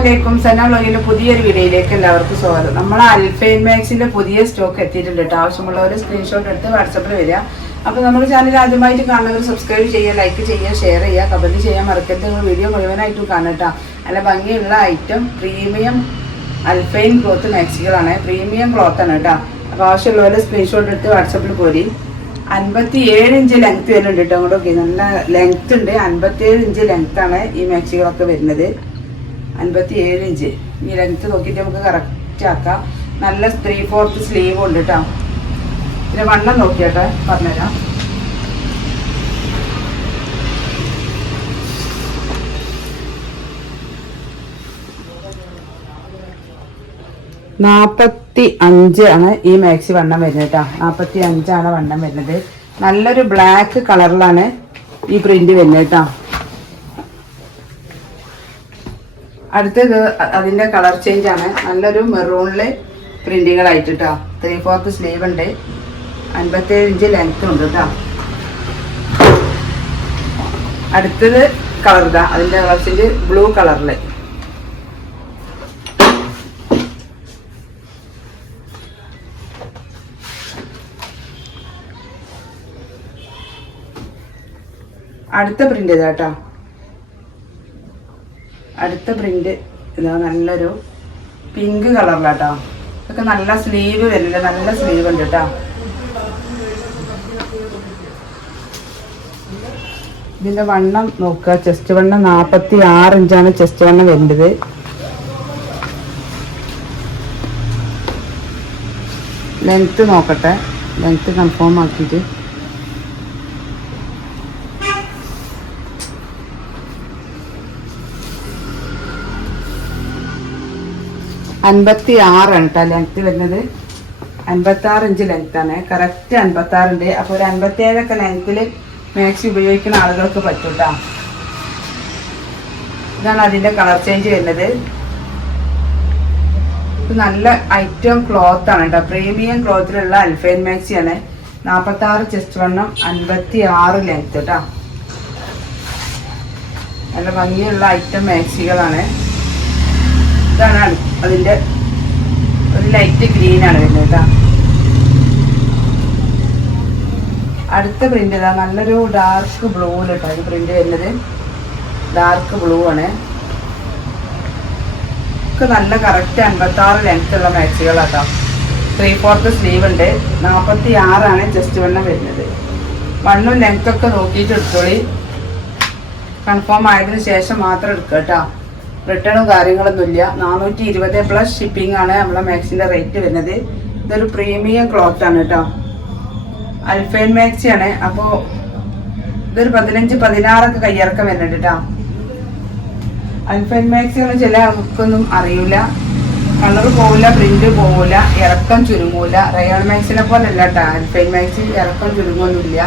അസ്സലാമലൈക്കും. സന വ്ളോഗിന്റെ പുതിയൊരു വീഡിയോയിലേക്ക് എല്ലാവർക്കും സ്വാഗതം. നമ്മൾ അൽഫൈൻ മാക്സിന്റെ പുതിയ സ്റ്റോക്ക് എത്തിയിട്ടുണ്ട് കേട്ടോ. ആവശ്യമുള്ളവർ സ്ക്രീൻഷോട്ട് എടുത്ത് വാട്സപ്പിൽ വരിക. അപ്പോൾ നമ്മുടെ ചാനൽ ആദ്യമായിട്ട് കാണുന്നവർ സബ്സ്ക്രൈബ് ചെയ്യുക, ലൈക്ക് ചെയ്യുക, ഷെയർ ചെയ്യുക, കമന്റ് ചെയ്യാൻ മറക്കരുത്. നിങ്ങൾ വീഡിയോ മുഴുവനായിട്ടും കാണട്ടോ. നല്ല ഭംഗിയുള്ള ഐറ്റം പ്രീമിയം അൽഫൈൻ ക്ലോത്ത് മാക്സികളാണ്. പ്രീമിയം ക്ലോത്താണ് കേട്ടോ. അപ്പോൾ ആവശ്യമുള്ളവർ സ്ക്രീൻഷോട്ട് എടുത്ത് വാട്സപ്പിൽ പോരി. 57 ഇഞ്ച് ലെങ്ത് വരുന്നുണ്ട് കേട്ടോ. അങ്ങോട്ടൊക്കെ നല്ല ലെങ്ത് ഉണ്ട്. 57 ഇഞ്ച് ലെങ്ത്താണ് ഈ മാക്സികളൊക്കെ വരുന്നത്. 57 ഇഞ്ച് ഈ ലെങ്ത് നോക്കിയിട്ട് നമുക്ക് കറക്റ്റ് ആക്കാം. നല്ല 3/4 സ്ലീവ് ഉണ്ട് കേട്ടോ. പിന്നെ വണ്ണം നോക്കിയാട്ടെ പറഞ്ഞുതരാം. ആണ് ഈ മാക്സി വണ്ണം വരുന്നത് കേട്ടോ. 45 വണ്ണം വരുന്നത്. നല്ലൊരു ബ്ലാക്ക് കളറിലാണ് ഈ പ്രിന്റ് വരുന്നത് കേട്ടോ. അടുത്തത് അതിന്റെ കളർ ചേഞ്ച് ആണ്. നല്ലൊരു മെറൂണില് പ്രിന്റുകളായിട്ട് കേട്ടോ. 3/4 സ്ലീവ് ഉണ്ട്. 57 ഇഞ്ച് ലെങ്ത് ഉണ്ട് കേട്ടോ. അടുത്തത് കളർ ഇതാ. അതിന്റെ കളർ ചേഞ്ച് ബ്ലൂ കളറില്. അടുത്ത പ്രിന്റ് ഇതാ കേട്ടോ. അടുത്ത പ്രിന്റ് ഇതാ. നല്ലൊരു പിങ്ക് കളറിലാട്ടോ. ഇതൊക്കെ നല്ല സ്ലീവ് വരില്ല. നല്ല സ്ലീവ് ഉണ്ട് കേട്ടോ. ഇതിന്റെ വണ്ണം നോക്കുക. ചെസ്റ്റ് വണ്ണം 46 ഇഞ്ചാണ് ചെസ്റ്റ് വണ്ണം വരുന്നത്. ലെങ്ത് നോക്കട്ടെ. ലെങ്ത് കൺഫേം ആക്കിയിട്ട് 56 കേട്ടോ ലെങ്ത് വരുന്നത്. 56 ഇഞ്ച് ലെങ്ത് ആണ്. കറക്റ്റ് 56 ഉണ്ട്. അപ്പോൾ ഒരു 57 ലെങ്ത്തിൽ മാക്സി ഉപയോഗിക്കുന്ന ആളുകൾക്ക് പറ്റും കേട്ടോ. ഇതാണ് അതിന്റെ കളർ ചേഞ്ച് വരുന്നത്. ഇത് നല്ല ഐറ്റം ക്ലോത്ത് ആണ് കേട്ടോ. പ്രീമിയം ക്ലോത്തിലുള്ള അൽഫൈൻ മാക്സി ആണ്. 46 ചെസ്റ്റ് വണ്ണം, 56 ലെങ്ത് കേട്ടോ. നല്ല ഭംഗിയുള്ള ഐറ്റം മാക്സികളാണ്. ഇതാണ് അതിന്റെ ഒരു ലൈറ്റ് ഗ്രീൻ ആണ് വരുന്നത് കേട്ടോ. അടുത്ത പ്രിന്റ് ഇതാ. നല്ലൊരു ഡാർക്ക് ബ്ലൂ കേട്ടോ. ഈ പ്രിന്റ് വരുന്നത് ഡാർക്ക് ബ്ലൂ ആണ്. ഒക്കെ നല്ല കറക്റ്റ് 56 ലെങ്ത് ഉള്ള മാക്സികളാട്ടോ. 3/4 സ്ലീവ് ഉണ്ട്. 46 ജസ്റ്റ് വണ്ണം വരുന്നത്. വണ്ണും ലെങ്ത് ഒക്കെ നോക്കിയിട്ട് എടുത്തോളി. കൺഫേം ആയതിനു ശേഷം മാത്രം എടുക്കുക കേട്ടോ. റിട്ടേണും കാര്യങ്ങളൊന്നുമില്ല. 420 പ്ലസ് ഷിപ്പിംഗ് ആണ് നമ്മളെ മാക്സിന്റെ റേറ്റ് വരുന്നത്. ഇതൊരു പ്രീമിയം ക്ലോത്ത് ആണ് കേട്ടോ. അൽഫൈൻ മാക്സി ആണ്. അപ്പോൾ ഇതൊരു 15-16 കയ്യിറക്കം വരുന്നുണ്ട് കേട്ടോ. അൽഫൈൻ മാക്സികൾ ചില ആൾക്കൊന്നും അറിയില്ല. കളർ പോവില്ല, പ്രിന്റ് പോവില്ല, ഇറക്കം ചുരുങ്ങൂല. റയോൺ മാക്സിനെ പോലെ അല്ല കേട്ടോ. അൽഫൈൻ മാക്സി ഇറക്കം ചുരുങ്ങൊന്നുമില്ല.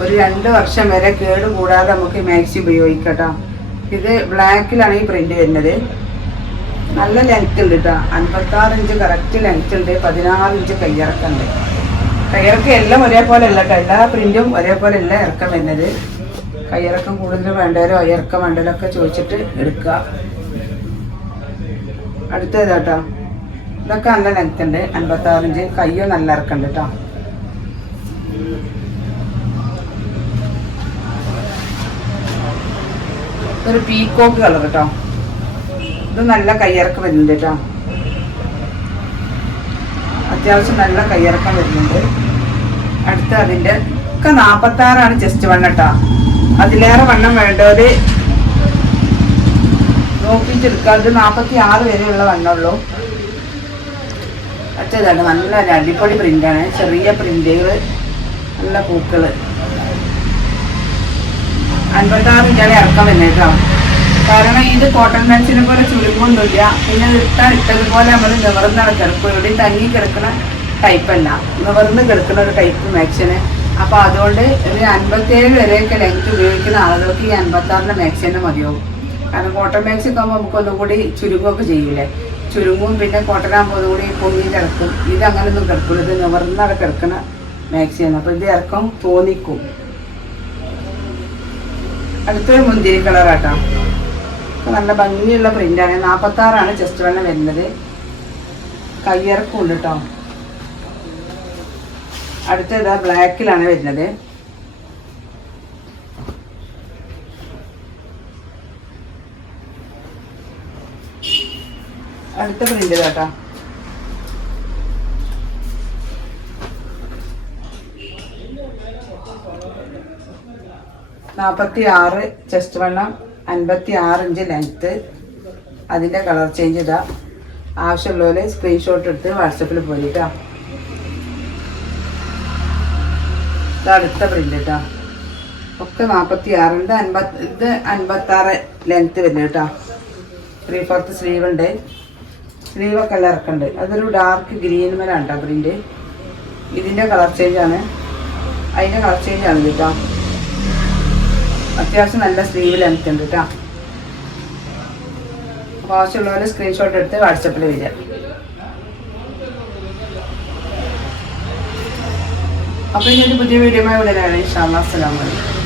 ഒരു 2 വർഷം വരെ കേട് കൂടാതെ നമുക്ക് മാക്സി ഉപയോഗിക്കാം കേട്ടോ. ഇത് ബ്ലാക്കിലാണ് ഈ പ്രിന്റ് വരുന്നത്. നല്ല ലെങ്ത് ഉണ്ട് കേട്ടോ. 56 ഇഞ്ച് കറക്റ്റ് ലെങ്ത് ഉണ്ട്. 16 ഇഞ്ച് കയ്യിറക്കുണ്ട്. കയ്യിറക്കം എല്ലാം ഒരേപോലെ അല്ല കേട്ടോ. എല്ലാ പ്രിന്റും ഒരേപോലെ അല്ല ഇറക്കം വരുന്നത്. കയ്യിറക്കം കൂടുതൽ വേണ്ടവരോ ഇറക്കം വേണ്ടവരോ ഒക്കെ ചോദിച്ചിട്ട് എടുക്കുക. അടുത്തത് കേട്ടോ. ഇതൊക്കെ നല്ല ലെങ്ത് ഉണ്ട്. 56 ഇഞ്ച്. കയ്യും നല്ല ഇറക്കുണ്ട് കേട്ടോ. ഒരു പീക്കോക്ക് കളർ കേട്ടോ. ഇത് നല്ല കയ്യിറക്കം വരുന്നുണ്ട് കേട്ടോ. അത്യാവശ്യം നല്ല കയ്യിറക്കം വരുന്നുണ്ട്. അടുത്ത അതിന്റെ ഒക്കെ 46 ജസ്റ്റ് വണ്ണം കേട്ടോ. അതിലേറെ വണ്ണം വേണ്ടവര് നോക്കിയിട്ട് എടുക്കുക. ഇത് 46 വരെയുള്ള വണ്ണമുള്ളൂ. മറ്റേതാണ് നല്ല അടിപൊളി പ്രിന്റാണ്. ചെറിയ പ്രിന്റുകൾ, നല്ല പൂക്കള്. 56 ഇഞ്ചാണ് ഇറക്കം വരുന്നത് കേട്ടോ. കാരണം ഇത് കോട്ടൺ മാക്സിനെ പോലെ ചുരുങ്ങൊന്നുമില്ല. പിന്നെ ഇട്ടതുപോലെ നമ്മൾ നിവർന്നാണ് കിടക്കും. എവിടെയും തങ്ങി കിടക്കുന്ന ടൈപ്പല്ല, നിവർന്ന് കിടക്കുന്ന ഒരു ടൈപ്പ് മാക്സിന്. അപ്പോൾ അതുകൊണ്ട് ഒരു 57 വരെയൊക്കെ ലെങ്ത് ഉപയോഗിക്കുന്ന ആളുകൾക്ക് ഈ 56 മാക്സി തന്നെ മതിയാവും. കാരണം കോട്ടൺ മാക്സി ഒക്കെ ആകുമ്പോൾ നമുക്കൊന്നും കൂടി ചുരുങ്ങുമൊക്കെ ചെയ്യൂലേ. ചുരുങ്ങും. പിന്നെ കോട്ടൺ ആകുമ്പോൾ ഒന്നുകൂടി പൊങ്ങി കിടക്കും. ഇത് അങ്ങനെയൊന്നും കിടക്കില്ല. ഇത് നിവർന്നാണ് കിടക്കുന്ന മാക്സിയാണ്. അപ്പോൾ ഇത് ഇറക്കം തോന്നിക്കും. അടുത്തൊരു മുന്തിരി കളറാട്ടോ. നല്ല ഭംഗിയുള്ള പ്രിൻ്റാണ്. 46 ചെസ്റ്റ് വണ്ണം വരുന്നത്. കയ്യിറക്കും ഉണ്ട് കേട്ടോ. അടുത്തത് ബ്ലാക്കിലാണ് വരുന്നത്. അടുത്ത പ്രിന്റ് കേട്ടോ. നാൽപ്പത്തിയാറ് ചെസ്റ്റ് വണ്ണം, 56 ഇഞ്ച് ലെങ്ത്ത്. അതിൻ്റെ കളർ ചേഞ്ച് ഇതാ. ആവശ്യമുള്ളവരെ സ്ക്രീൻഷോട്ട് എടുത്ത് വാട്സപ്പിൽ പോയിട്ടാ. ഇത് അടുത്ത പ്രിന്റ് കേട്ടോ. ഒക്കെ 46 ഉണ്ട്. ഇത് 56 ലെങ്ത്ത് വരുന്നത് കേട്ടോ. 3/4 സ്ലീവ് ഉണ്ട്. സ്ലീവൊക്കെ എല്ലാം ഇറക്കുന്നുണ്ട്. അതൊരു ഡാർക്ക് ഗ്രീൻ മേലാണ് കേട്ടോ പ്രിന്റ്. ഇതിൻ്റെ കളർ ചേഞ്ചാണ്. അതിൻ്റെ കളർ ചേഞ്ചാണ് കേട്ടോ. അത്യാവശ്യം നല്ല സ്ലീവ് ലെങ്ത് ഉണ്ട് കേട്ടോ. അപ്പോൾ ആവശ്യമുള്ളവരെ സ്ക്രീൻഷോട്ട് എടുത്ത് വാട്സപ്പിൽ വരിക. അപ്പോൾ ഇനി ഒരു പുതിയ വീഡിയോ ഉടനെയാണ്. ഇൻഷാ അല്ലാഹ്. അസ്സലാമു അലൈക്കും.